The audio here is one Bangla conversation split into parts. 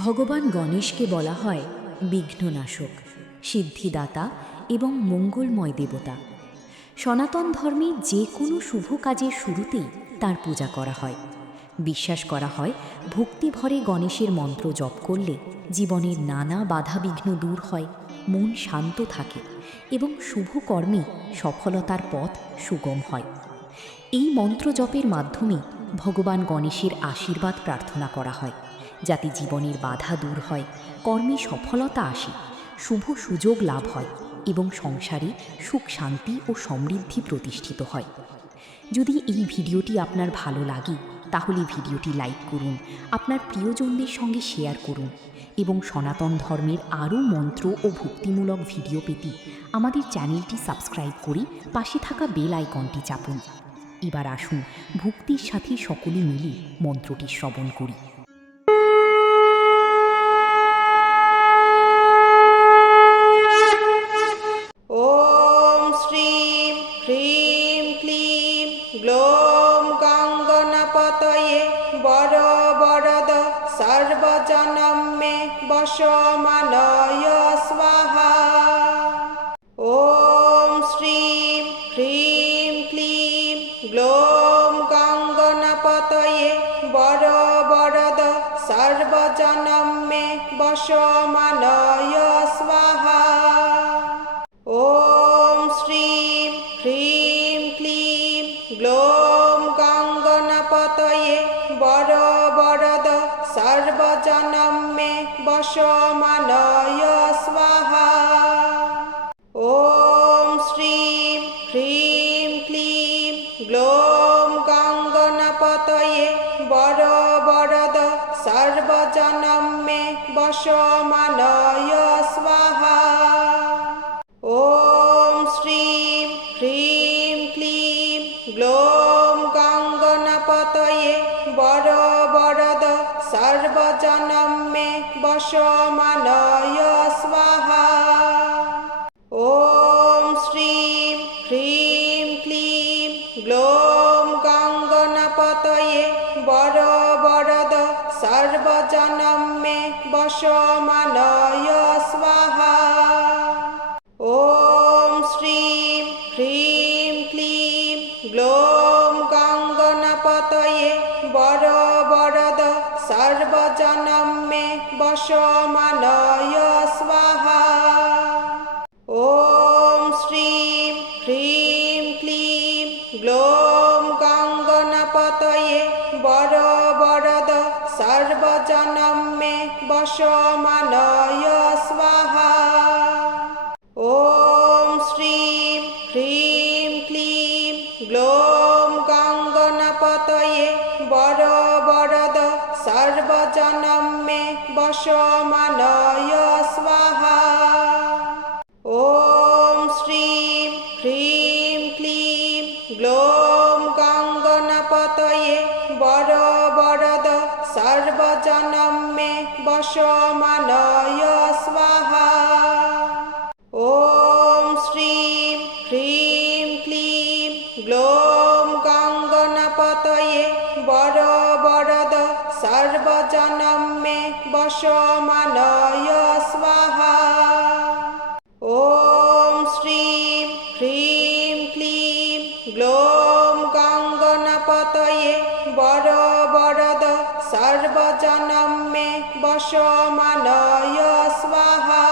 ভগবান গণেশকে বলা হয় বিঘ্ননাশক, সিদ্ধিদাতা এবং মঙ্গলময় দেবতা। সনাতন ধর্মে যে কোনো শুভ কাজের শুরুতেই তার পূজা করা হয়। বিশ্বাস করা হয় ভক্তিভরে গণেশের মন্ত্র জপ করলে জীবনের নানা বাধাবিঘ্ন দূর হয়, মন শান্ত থাকে এবং শুভ কর্মে সফলতার পথ সুগম হয়। এই মন্ত্র জপের মাধ্যমে ভগবান গণেশের আশীর্বাদ প্রার্থনা করা হয়, যাতে জীবনের বাধা দূর হয়, কর্মে সফলতা আসে, শুভ সুযোগ লাভ হয় এবং সংসারে সুখ শান্তি ও সমৃদ্ধি প্রতিষ্ঠিত হয়। যদি এই ভিডিওটি আপনার ভালো লাগে তাহলে ভিডিওটি লাইক করুন, আপনার প্রিয়জনদের সঙ্গে শেয়ার করুন এবং সনাতন ধর্মের আরও মন্ত্র ও ভক্তিমূলক ভিডিও পেতে আমাদের চ্যানেলটি সাবস্ক্রাইব করে পাশে থাকা বেল আইকনটি চাপুন। এবার আসুন ভক্তির সাথে সকলে মিলে মন্ত্রটি শ্রবণ করি। ওম শ্রীম হ্রিম ক্লিম গ্লোম গঙ্গনাপতয়ে বর বরদ সর্বজনম মে বশমানয় স্বাহা। ওম শ্রীম হ্রিম ক্লিম গ্লোম গঙ্গনাপতয়ে বর বরদ সর্বজনম মে বশমানয় স্বাহা। ওম শ্রীম হ্রিম ক্লিম গ্লোম গঙ্গনাপতয়ে বর বরদ সর্বজনম মে বশমানয় স্বাহা। ওম শ্রীম হ্রিম ক্লিম গ্লোম গঙ্গনাপতয়ে বর বরদ সর্বজনম মে বশমানয় স্বাহা। ওম শ্রীম হ্রিম ক্লিম গ্লোম গঙ্গনাপতয়ে বর বরদ সর্বজনম মে বশমানয় স্বাহা। ওম শ্রীম হ্রিম ক্লিম গ্লোম গঙ্গনাপতয়ে বর বরদ সর্বজনম মে বশমানয় স্বাহা। ওম শ্রীম হ্রিম ক্লিম গ্লোম গঙ্গনাপতয়ে বর বরদ সর্বজনম মে বশমানয় স্বাহা। ওম শ্রীম হ্রিম ক্লিম গ্লোম গঙ্গনাপতয়ে বর বরদ সর্বজনম মে বশমানয় স্বাহা। ওম শ্রীম হ্রিম ক্লিম গ্লোম গঙ্গনাপতয়ে বর বরদ সর্বজনম মে বশমানয় স্বাহা। ওম শ্রীম হ্রিম ক্লিম গ্লোম গঙ্গনাপতয়ে বর বরদ সর্বজনম মে বশমানয় স্বাহা। ওম শ্রীম হ্রিম ক্লিম গ্লোম গঙ্গনাপতয়ে বর বরদ সর্বজনম মে বশমানয় স্বাহা। ওম শ্রীম হ্রিম ক্লিম গ্লোম গঙ্গনাপতয়ে বর বরদ সর্বজনম মে বশমানয় স্বাহা।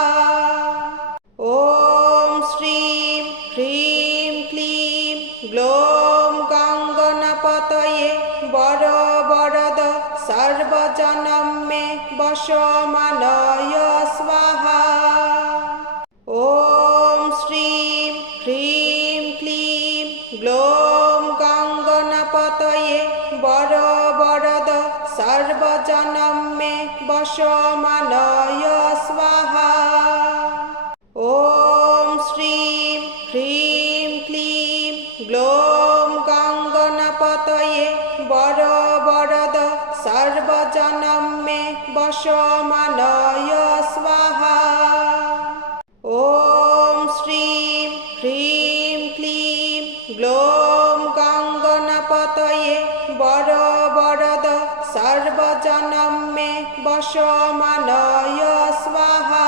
ওম শ্রীম হ্রিম ক্লিম গ্লোম গঙ্গনাপতয়ে বর বরদ সর্বজনম মে বশমানয় স্বাহা। ওম শ্রীম হ্রিম ক্লিম গ্লোম গঙ্গনাপতয়ে বর বরদ সর্বজনম মে বশমানয় স্বাহা। ওম শ্রীম হ্রিম ক্লিম গ্লোম গঙ্গনাপতয়ে বর বরদ সর্বজনম মে বশমানয় স্বাহা। ওম শ্রীম হ্রিম ক্লিম গ্লোম গঙ্গনাপতয়ে বর বরদ সর্বজনম মে বশ বশমানয় স্বাহা।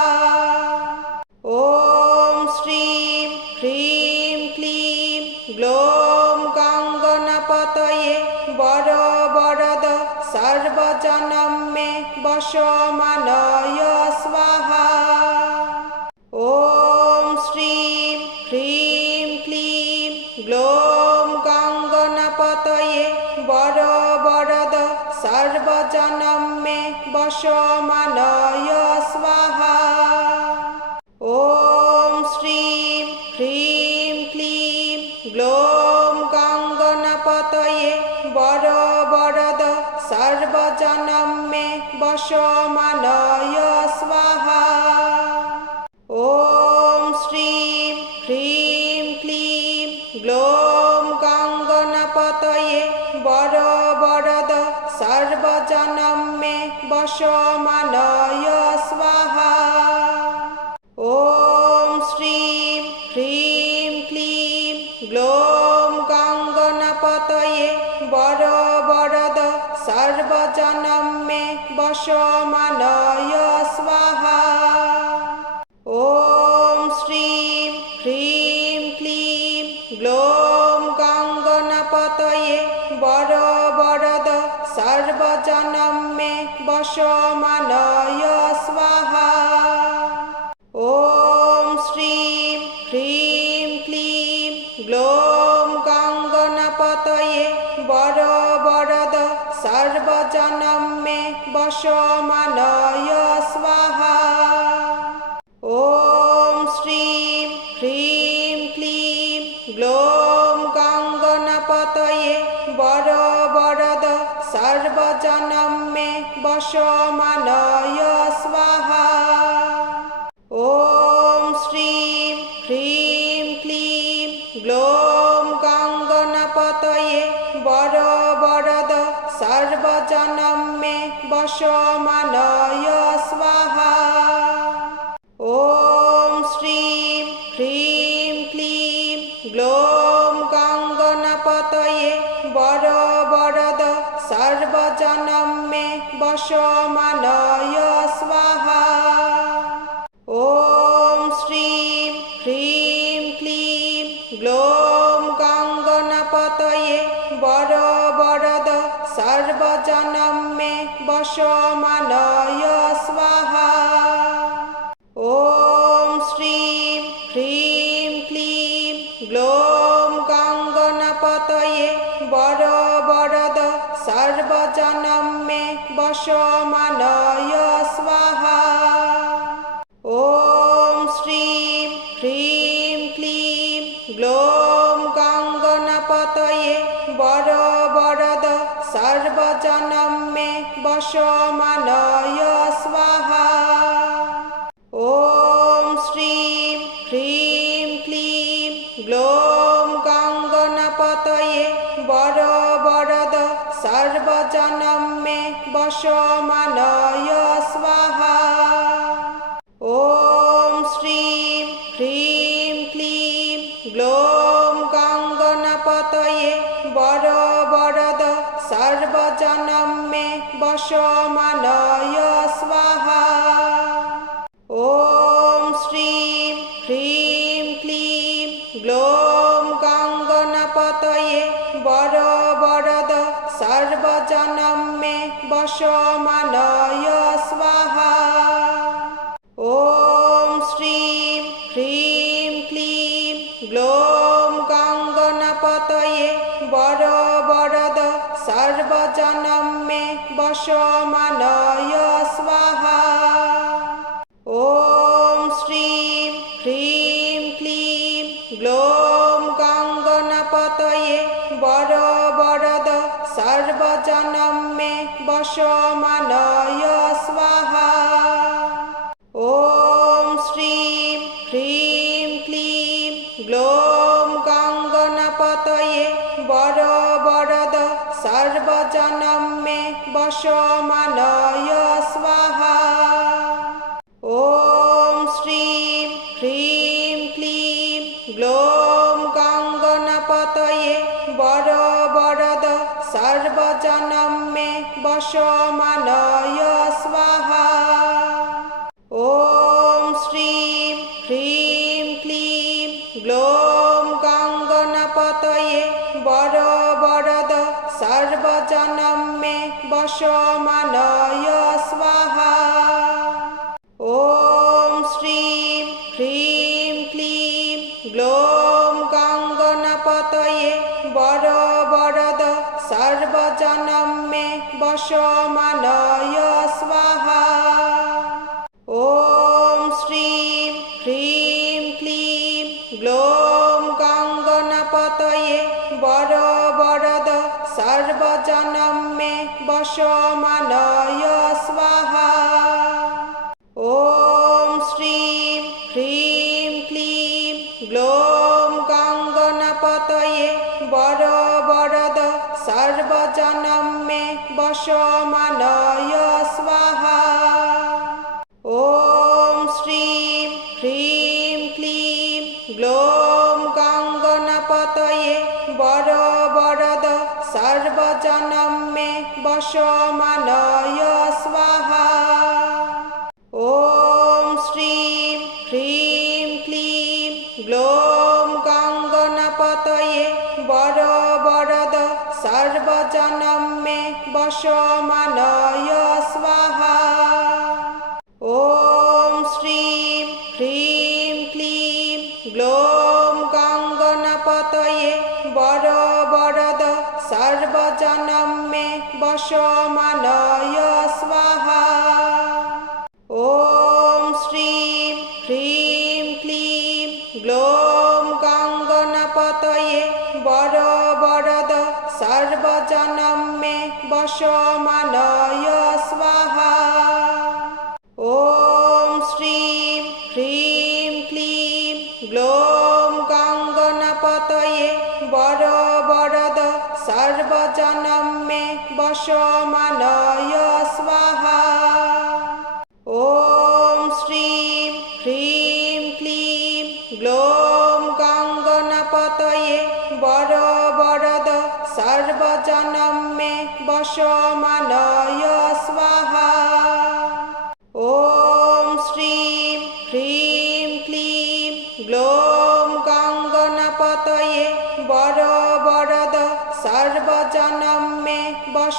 ॐ श्रीं ह्रीं क्लीं ग्लौं गङ्गणपतये वरवरद सर्वजनं मे वशमानय स्वाहा। ॐ श्रीं ह्रीं क्लीं ग्लौं गङ्गणपतये वरवरद सर्वजनं मे वशमानय स्वाहा। ॐ श्रीं ह्रीं क्लीं ग्लौं गङ्गणपतये वरवरद सर्वजनं मे वशमानय स्वाहा। ॐ श्रीं ह्रीं क्लीं ग्लौं गङ्गणपतये वरवरद सर्वजनं मे वशमानय स्वाहा। ॐ श्रीं ह्रीं क्लीं ग्लौं गङ्गणपतये वरवरद सर्वजनं मे वशमानय स्वाहा। ॐ श्रीं ह्रीं क्लीं ग्लौं गङ्गणपतये वरवरद सर्वजनं मे वशमानय स्वाहा। ॐ श्रीं ह्रीं क्लीं ग्लौं गङ्गणपतये वरवरद सर्वजनं मे वशमानय स्वाहा। ॐ श्रीं ह्रीं क्लीं ग्लौं गङ्गणपतये वरवरद सर्वजनं मे वशमानय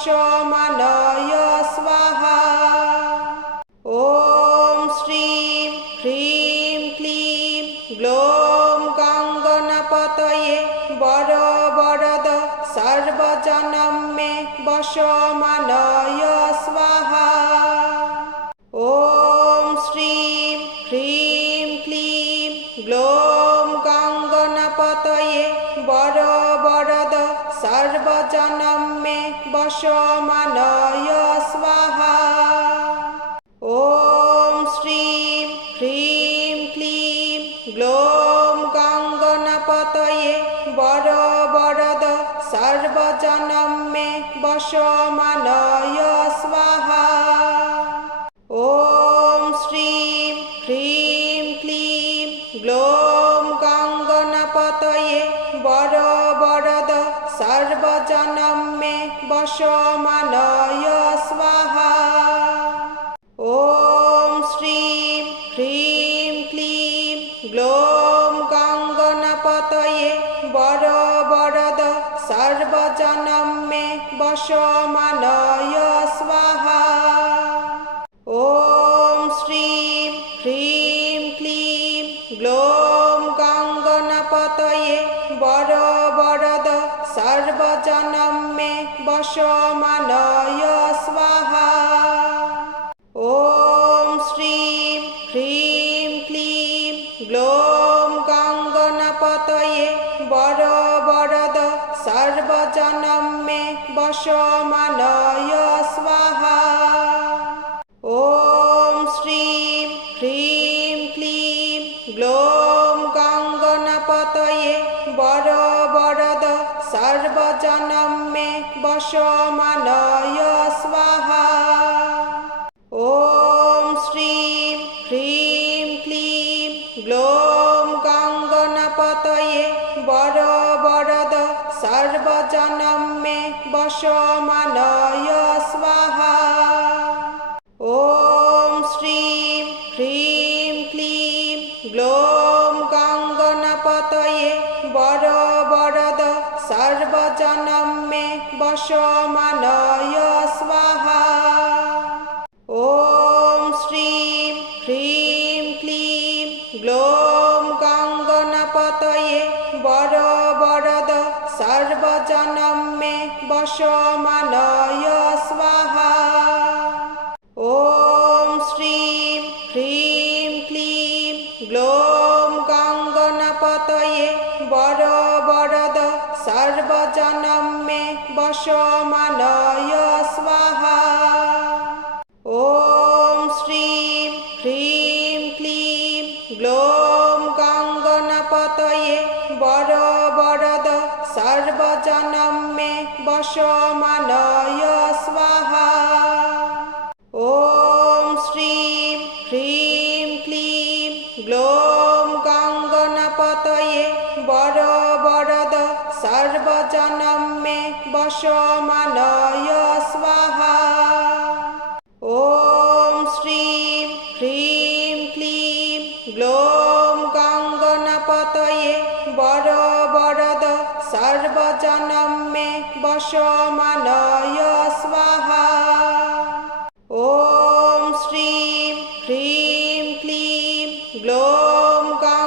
বশমানয় স্বাহা। ॐ श्रीं ह्रीं क्लीं ग्लौं गङ्गणपतये वरवरद सर्वजनं मे वशमानय स्वाहा। ॐ श्रीं ह्रीं क्लीं ग्लौं गङ्गणपतये वरवरद सर्वजनं मे वशमानय स्वाहा। ॐ श्रीं ह्रीं क्लीं ग्लौं गङ्गणपतये वरवरद सर्वजनं मे वशमानय स्वाहा। ॐ श्रीं ह्रीं क्लीं ग्लौं गङ्गणपतये वरवरद सर्वजनं मे वशमानय स्वाहा। ॐ श्रीं ह्रीं क्लीं ग्लौं गङ्गणपतये वरवरद सर्वजनं मे वशमानय स्वाहा। ॐ श्रीं ह्रीं क्लीं ग्लौं गङ्गणपतये वरवरद सर्वजनं मे वशमानय स्वाहा। ॐ श्रीं ह्रीं क्लीं ग्लौं गङ्गणपतये वरवरद सर्वजनं मे वशमानय स्वाहा। ॐ श्रीं ह्रीं क्लीं ग्लौं गङ्गणपतये वरवरद सर्वजनं मे वशमानय स्वाहा। ॐ श्रीं ह्रीं क्लीं ग्लौं गङ्गणपतये वरवरद सर्वजनं मे वशमानय स्वाहा। ॐ श्रीं ह्रीं क्लीं ग्लौं गङ्गणपतये वरवरद सर्वजनं मे वशमानय स्वाहा। ॐ श्रीं ह्रीं क्लीं ग्लौं गङ्गणपतये वरवरद सर्वजनं मे वशमानय स्वाहा। ॐ श्रीं ह्रीं क्लीं ग्लौं गङ्गणपतये वरवरद सर्वजनं मे वशमानय स्वाहा। ॐ श्रीं ह्रीं क्लीं ग्लौं गङ्गणपतये वरवरद सर्वजनं मे वशमानय स्वाहा। ॐ श्रीं ह्रीं क्लीं ग्लौं गङ्गणपतये वरवरद सर्वजनं मे वशमानय स्वाहा। ॐ श्रीं ह्रीं क्लीं ग्लौं गङ्गणपतये वरवरद सर्वजनं मे वशमानय स्वाहा। ॐ श्रीं ह्रीं क्लीं ग्लौं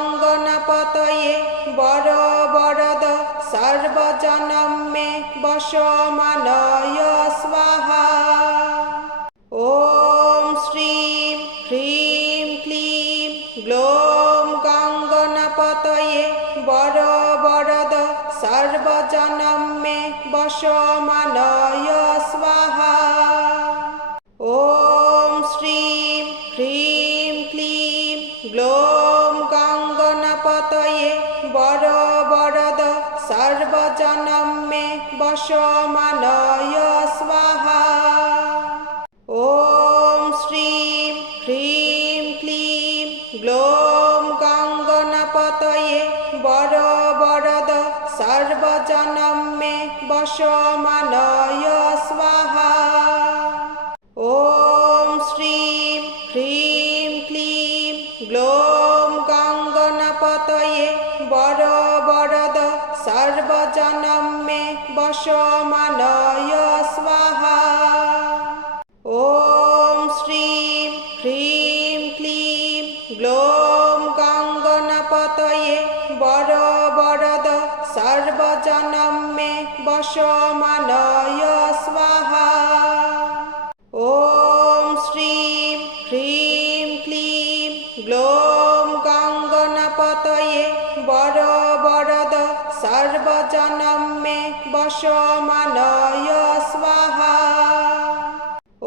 गङ्गणपतये वरवरद सर्वजनं मे वशमानय स्वाहा। ॐ श्रीं ह्रीं क्लीं ग्लौं गङ्गणपतये वरवरद सर्वजनं मे वशमानय स्वाहा। ॐ श्रीं ह्रीं क्लीं ग्लौं गङ्गणपतये वरवरद सर्वजनं मे वशमानय स्वाहा। ॐ श्रीं ह्रीं क्लीं ग्लौं गङ्गणपतये वरवरद सर्वजनं मे वशमानय स्वाहा। ॐ श्रीं ह्रीं क्लीं ग्लौं गङ्गणपतये वरवरद सर्वजनं मे वशमानय स्वाहा। গ্লোম গঙ্গনাপতয়ে বর বরদ সর্বজনম মে বশমানয় স্বাহা। ওম শ্রীং হ্রিং ক্লিং গ্লোম গঙ্গনাপতয়ে বর বরদ সর্বজনম মে বশমানয় স্বাহা।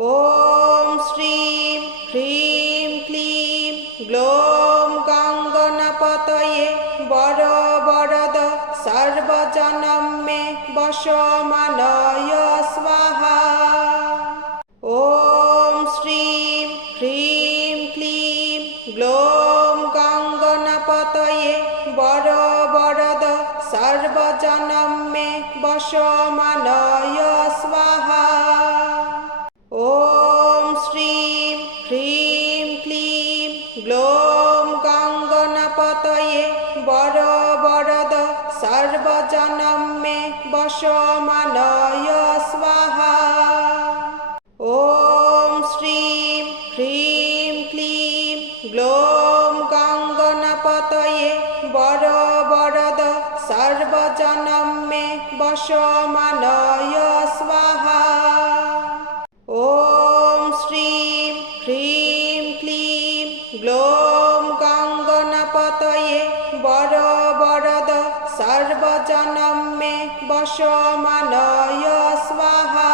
ওম শ্রীং হ্রিং ক্লিং গ্লোম গঙ্গনাপতয়ে বর বরদ সর্বজনম মে বশমানয় স্বাহা। ওম শ্রীং হ্রিং ক্লিং গ্লোম গঙ্গনাপতয়ে বর বরদ সর্বজনম মে বশমানয় স্বাহা। ওম শ্রীং হ্রিং ক্লিং গ্লোম গঙ্গনাপতয়ে বর বরদ সর্বজনম মে বশমানয় স্বাহা। ওম শ্রীং হ্রিং ক্লিং গ্লোম গঙ্গনাপতয়ে বর বরদ সর্বজনম মে বশমানয় স্বাহা। ওম শ্রীং হ্রিং ক্লিং গ্লোম গঙ্গনাপতয়ে বর বরদ সর্বজনম মে বশমানয় স্বাহা।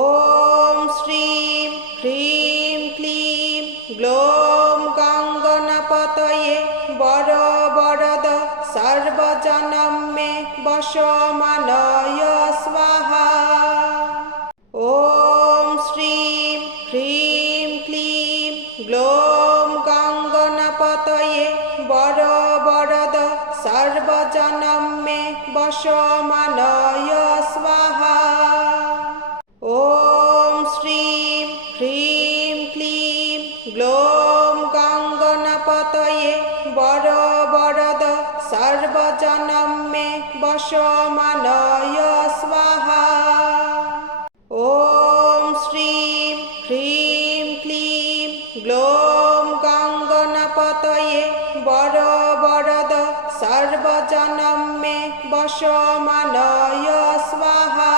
ওম শ্রীং হ্রিং ক্লিং গ্লোম গঙ্গনাপতয়ে বর বরদ সর্বজনম মে বশমানয় স্বাহা। ওম শ্রীং হ্রিং ক্লিং গ্লোম গঙ্গনাপতয়ে বর বরদ সর্বজনম মে বশমানয় স্বাহা। ওম শ্রীং হ্রিং ক্লিং গ্লোম গঙ্গনাপতয়ে বর বরদ সর্বজনম মে বশমানয় স্বাহা। ওম শ্রীং হ্রিং ক্লিং গ্লোম গঙ্গনাপতয়ে বর বরদ সর্বজনম মে বশমানয় স্বাহা।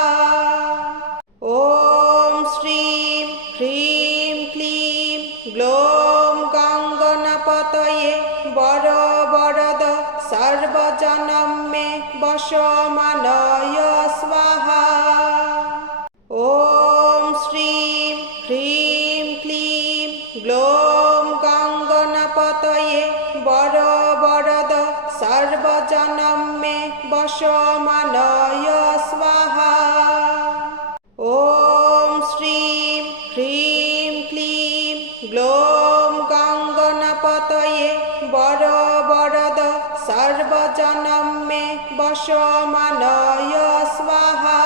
ওম শ্রীং হ্রিং ক্লিং গ্লোম গঙ্গনাপতয়ে বর বরদ সর্বজনম মে বশমানয় স্বাহা। ওম শ্রীং হ্রিং ক্লিং গ্লোম গঙ্গনাপতয়ে বর বরদ সর্বজনম মে বশমানয় স্বাহা। ওম শ্রীং হ্রিং ক্লিং গ্লোম গঙ্গনাপতয়ে বর বরদ সর্বজনম মে বশমানয় স্বাহা।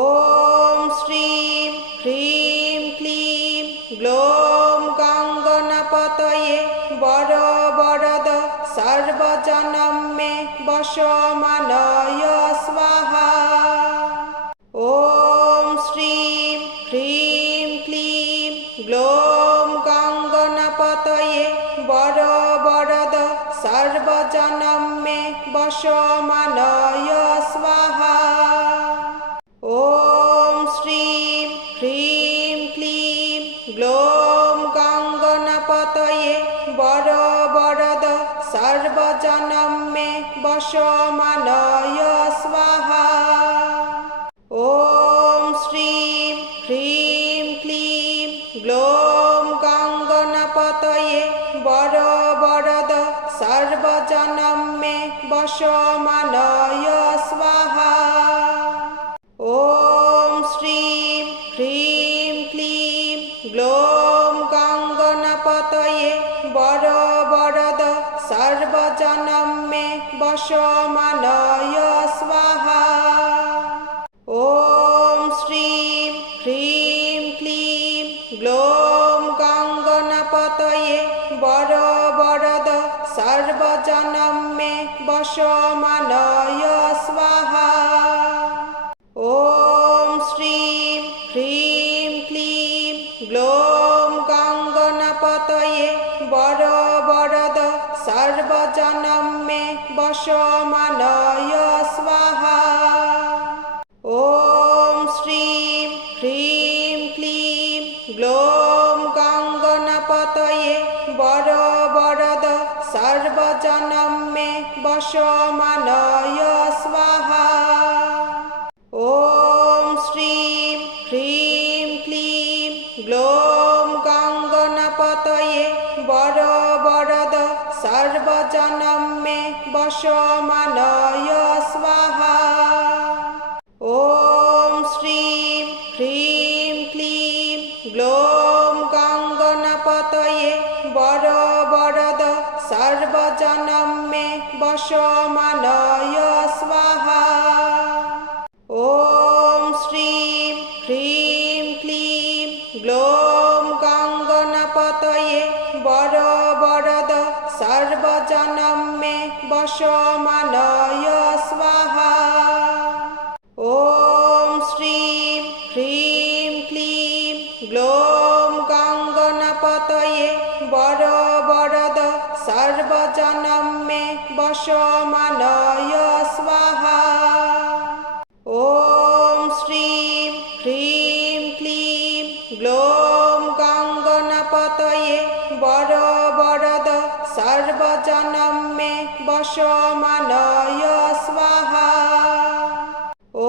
ওম শ্রীং হ্রিং ক্লিং গ্লোম গঙ্গনাপতয়ে বর বরদ সর্বজনম মে বশমানয় স্বাহা। ওম শ্রীং হ্রিং ক্লিং গ্লোম গঙ্গনাপতয়ে বর বরদ সর্বজনম মে বশমানয় স্বাহা। ওম শ্রীং হ্রিং ক্লিং গ্লোম গঙ্গনাপতয়ে বর বরদ সর্বজনম মে বশমানয় স্বাহা। ওম শ্রীং হ্রিং ক্লিং গ্লোম গঙ্গনাপতয়ে বর বরদ সর্বজনম মে বশমানয় স্বাহা। ওম শ্রীং হ্রিং ক্লিং গ্লোম গঙ্গনাপতয়ে বর বরদ সর্বজনম মে বশমানয় স্বাহা। ওম শ্রীং হ্রিং ক্লিং গ্লোম গঙ্গনাপতয়ে বর বরদ সর্বজনম মে বশমানয় স্বাহা। ওম শ্রীং হ্রিং ক্লিং গ্লোম গঙ্গনাপতয়ে বশমানয় স্বাহা। ॐ श्रीं ह्रीं क्लीं ग्लौं गङ्गणपतये वरद सर्वजनं मे वशमानय स्वाहा। ॐ श्रीं ह्रीं क्लीं ग्लौं गङ्गणपतये वरद सर्वजनं मे वशमानय स्वाहा। ॐ श्रीं ह्रीं क्लीं ग्लौं गङ्गणपतये वरद सर्वजनं मे वशमानय स्वाहा। ॐ श्रीं ह्रीं क्लीं ग्लौं गङ्गणपतये वरद सर्वजनं मे वशमानय स्वाहा। ॐ श्रीं ह्रीं क्लीं ग्लौं गङ्गणपतये वरद सर्वजनं मे वशमानय स्वाहा। ॐ श्रीं ह्रीं क्लीं ग्लौं गङ्गणपतये वरद सर्वजनं मे वशमानय स्वाहा। ॐ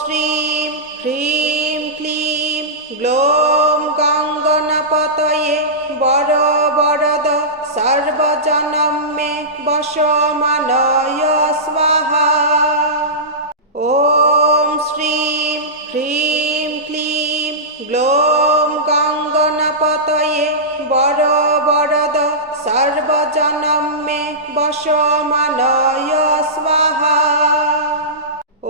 श्रीं ह्रीं क्लीं ग्लौं गङ्गणपतये वरद सर्वजनं मे वशमानय स्वाहा। ॐ श्रीं ह्रीं क्लीं ग्लौं गङ्गणपतये वरद सर्वजनं मे वशमानय स्वाहा।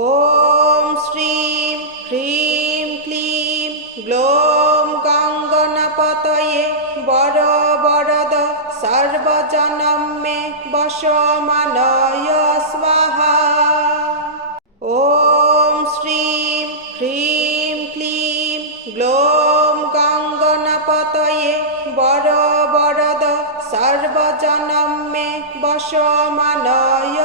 ॐ श्रीं ह्रीं क्लीं ग्लौं गङ्गणपतये वरद सर्वजनं मे वशमानय स्वाहा। ॐ श्रीं ह्रीं क्लीं ग्लौं गङ्गणपतये वरद सर्वजनं मे वशमानय